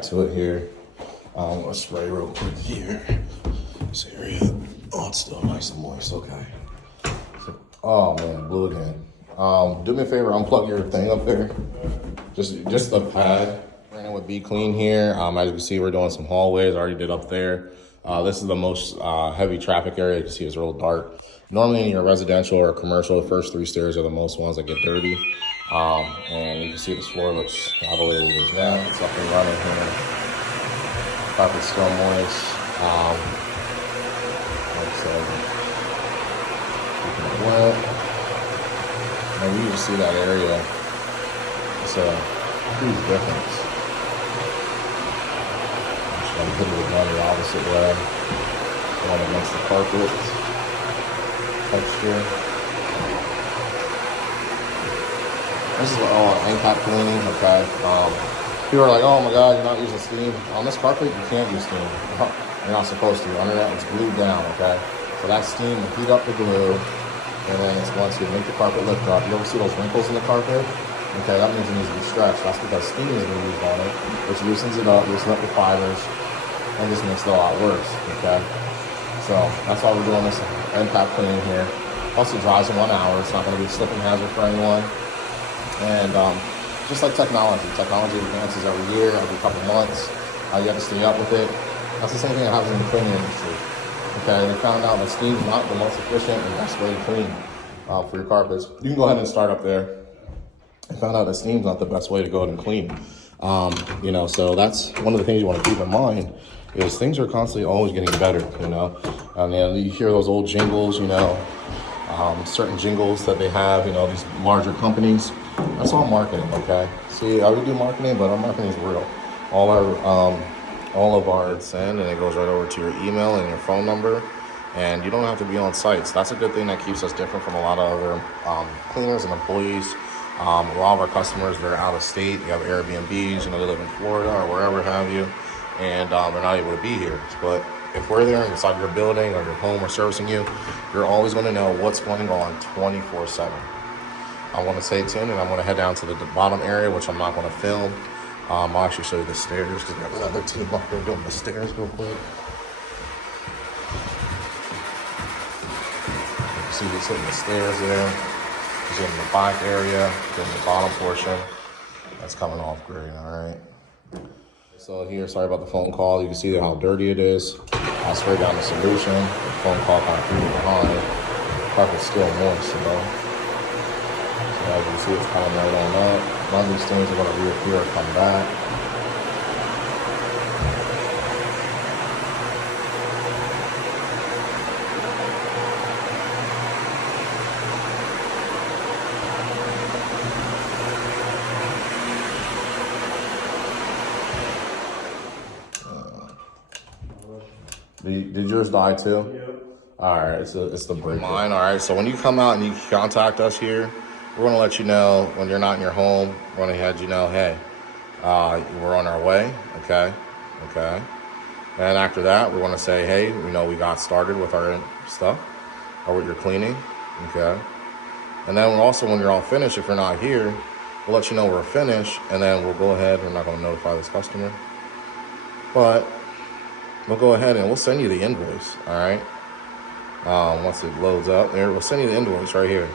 back to it here. Let's spray real quick here. This area. Oh, it's still nice and moist. Okay. Oh man, blew again. Do me a favor, unplug your thing up there. Just the pad. Ran it with Be Clean here. As you can see, we're doing some hallways. I already did up there. This is the most heavy traffic area. You can see it's real dark. Normally in your residential or commercial, the first 3 stairs are the most ones that get dirty. And you can see this floor looks elevated as that. It's up and running here. Carpet's still moist. Like I said, keeping it wet. And you can see that area. It's a huge difference. I'm just gonna put it down the opposite way. Going against the carpet. Texture. This is impact cleaning, okay. People are like, oh my God, you're not using steam. On this carpet, you can't use steam. You're not supposed to. Under that, it's glued down, okay. So that steam will heat up the glue, and then it's going to make the carpet lift up. You ever see those wrinkles in the carpet? Okay, that means it needs to be stretched. That's because steam is being used on it, which loosens it up, loosens up the fibers, and just makes it a lot worse, okay. So that's why we're doing this impact cleaning here. Also dries in 1 hour. It's not going to be a slipping hazard for anyone. And just like technology advances every year, every couple months. You have to stay up with it. That's the same thing that happens in the cleaning industry. Okay, they found out that steam is not the most efficient and best way to clean for your carpets. You can go ahead and start up there. I found out that steam's not the best way to go ahead and clean. You know, so that's one of the things you want to keep in mind is things are constantly always getting better, you know. And then you hear those old jingles, you know, certain jingles that they have, you know, these larger companies. That's all marketing, okay? See, I would do marketing, but our marketing is real. All of our send, and it goes right over to your email and your phone number, and you don't have to be on sites. That's a good thing that keeps us different from a lot of other cleaners and employees. A lot of our customers, they're out of state. You have Airbnbs, you know, they live in Florida or wherever have you, and they're not able to be here. But if we're there inside your building or your home or servicing you, you're always going to know what's going on 24/7. I want to stay tuned, and I'm going to head down to the bottom area, which I'm not going to film. I'll actually show you the stairs because we have another team up there doing the stairs real quick. See, he's hitting the stairs there. He's in the back area, then the bottom portion. That's coming off great, all right. So here, sorry about the phone call. You can see how dirty it is. I'll spray down the solution. The phone call kind of threw me behind. The carpet's still moist, you know. So as you can see, it's coming right on up. None of these things are going to reappear or come back. Did yours die too? Yep. All right, it's the break. Mine, all right. So when you come out and you contact us here, we're gonna let you know when you're not in your home. We're gonna let you know, hey, we're on our way. Okay. And after that, we're gonna say, hey, you know, we got started with our stuff or with your cleaning. Okay. And then also when you're all finished, if you're not here, we'll let you know we're finished, and then we'll go ahead. We're not gonna notify this customer, but we'll go ahead and we'll send you the invoice, all right? Once it loads up there, we'll send you the invoice right here.